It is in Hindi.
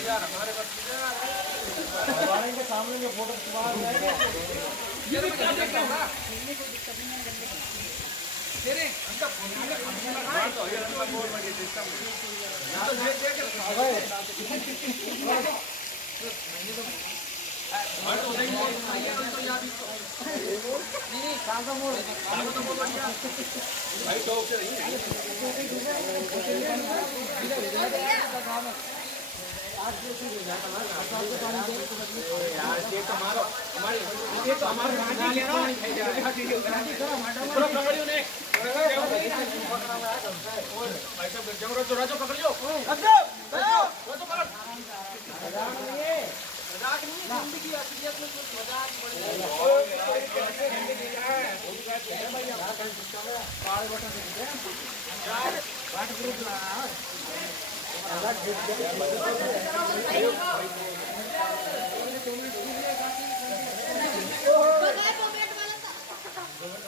यार हमारे पास के सामने जो फोटो ये तो क्या देख रहा है तेरे अंदर फोन में लगा तो ये अंदर बोर्ड में सिस्टम तो देख तो नहीं बोल तो याद नहीं काम का मोड़ तो बोल बढ़िया भाई तो से नहीं यार ये तो हमारा ये तो हमारा गाड़ी चलो पकड़ियो ने भाई साहब जंगरो चोरा जो पकड़ियो राजो पकड़ मजाक नहीं जिंदगी असलियत में कुछ मजाक बड़ी